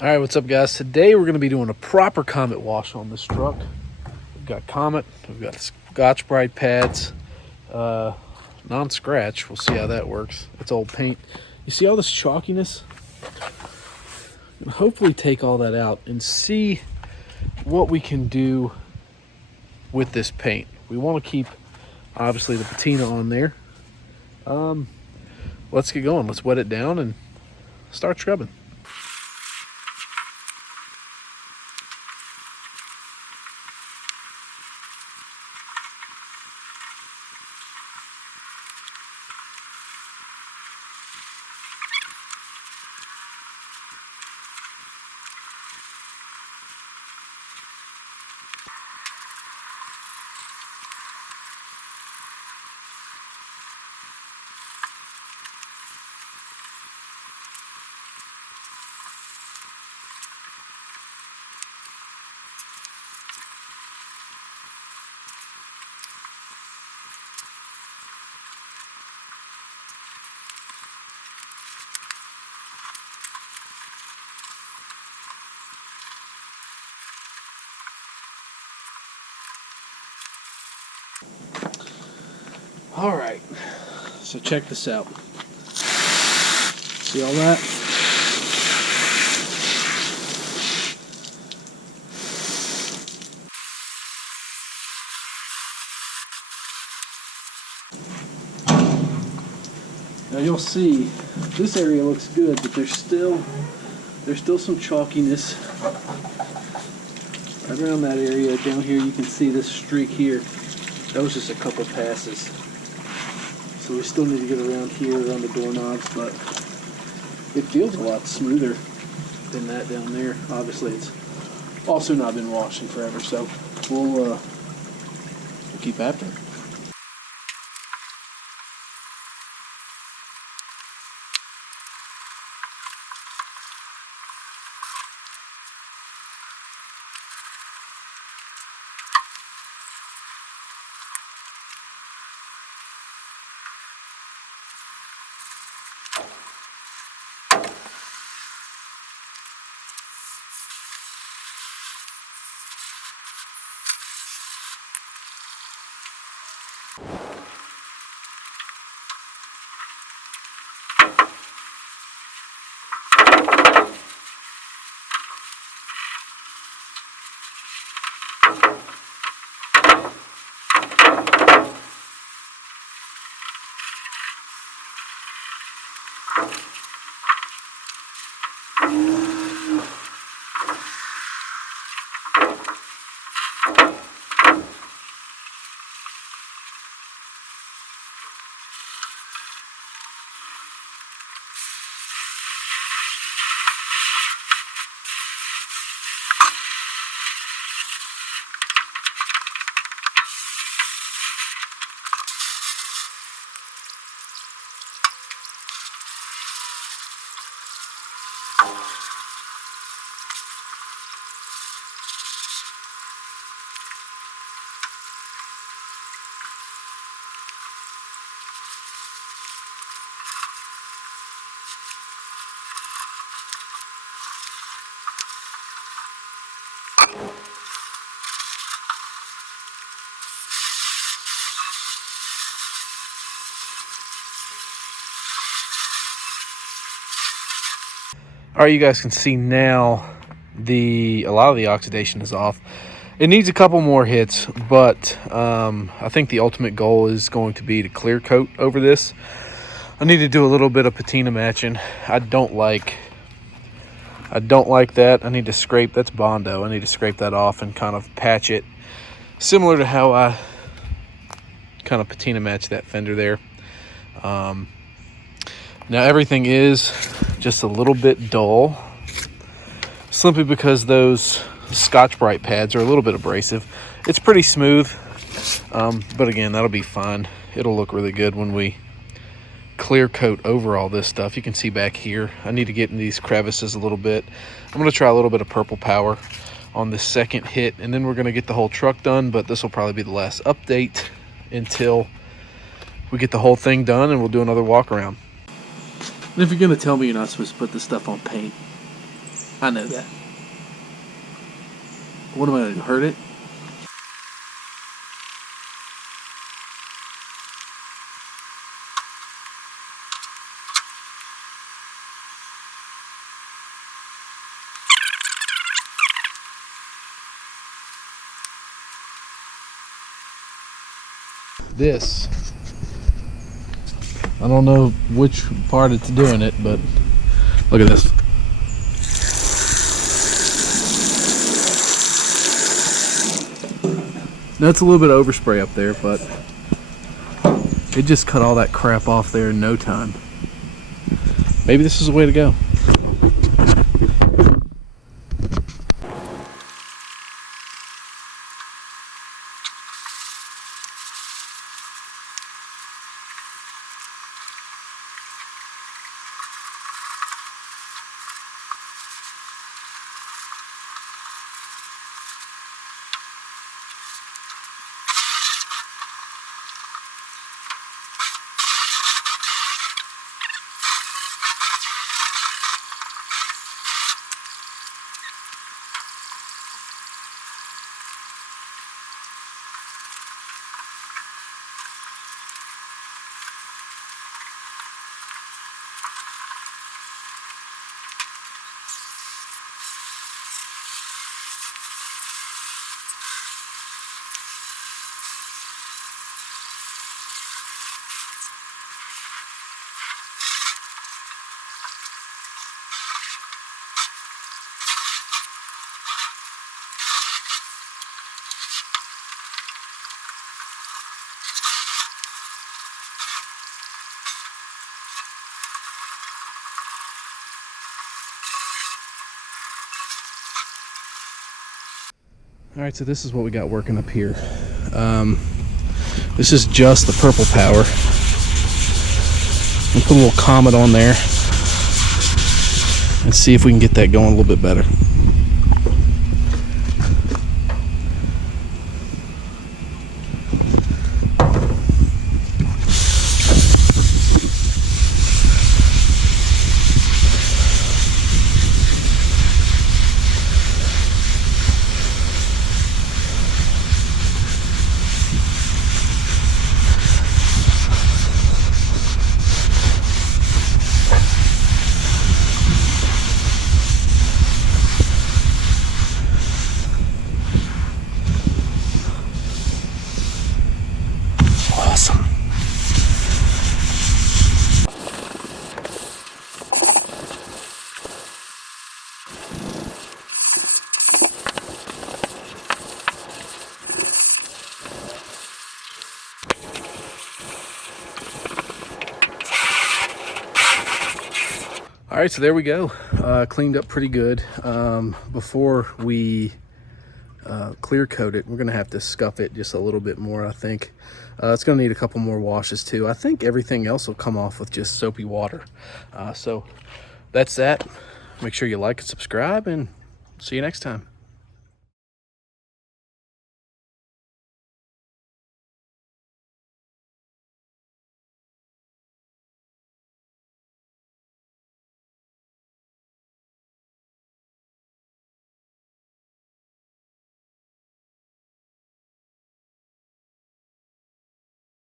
All right, what's up, guys? Today we're going to be doing a proper Comet wash on this truck. We've got Comet, we've got Scotch Brite pads, non-scratch. We'll see how that works. It's old paint. You see all this chalkiness? And hopefully take all that out and see what we can do with this paint. We want to keep, obviously, the patina on there. Let's get going. Let's wet it down and start scrubbing. All right, so check this out. See all that? Now you'll see this area looks good, but there's still some chalkiness right around that area. Down here you can see this streak here. That was just a couple passes. So we still need to get around here, around the doorknobs, but it feels a lot smoother than that down there. Obviously it's also not been washed in forever, so we'll keep after it. All right, you guys can see now a lot of the oxidation is off. It needs a couple more hits, but I think the ultimate goal is going to be to clear coat over this. I need to do a little bit of patina matching. I don't like that. I need to scrape, that's Bondo. I need to scrape that off and kind of patch it, similar to how I kind of patina match that fender there. Now everything is just a little bit dull, simply because those Scotch Brite pads are a little bit abrasive. It's pretty smooth, but again, that'll be fine. It'll look really good when we clear coat over all this stuff. You can see back here, I need to get in these crevices a little bit. I'm going to try a little bit of purple power on the second hit, and then we're going to get the whole truck done, but this will probably be the last update until we get the whole thing done, and we'll do another walk around. And if you're going to tell me you're not supposed to put this stuff on paint, I know that. What am I going to hurt it? This, I don't know which part it's doing it, but look at this. Now it's a little bit of overspray up there, but it just cut all that crap off there in no time. Maybe this is the way to go. All right, so this is what we got working up here. This is just the purple power. We'll put a little Comet on there and see if we can get that going a little bit better. Awesome. All right, so there we go. Cleaned up pretty good. Before we clear coat it, we're gonna have to scuff it just a little bit more, I think. It's gonna need a couple more washes too. I think everything else will come off with just soapy water. So that's that. Make sure you like and subscribe, and see you next time.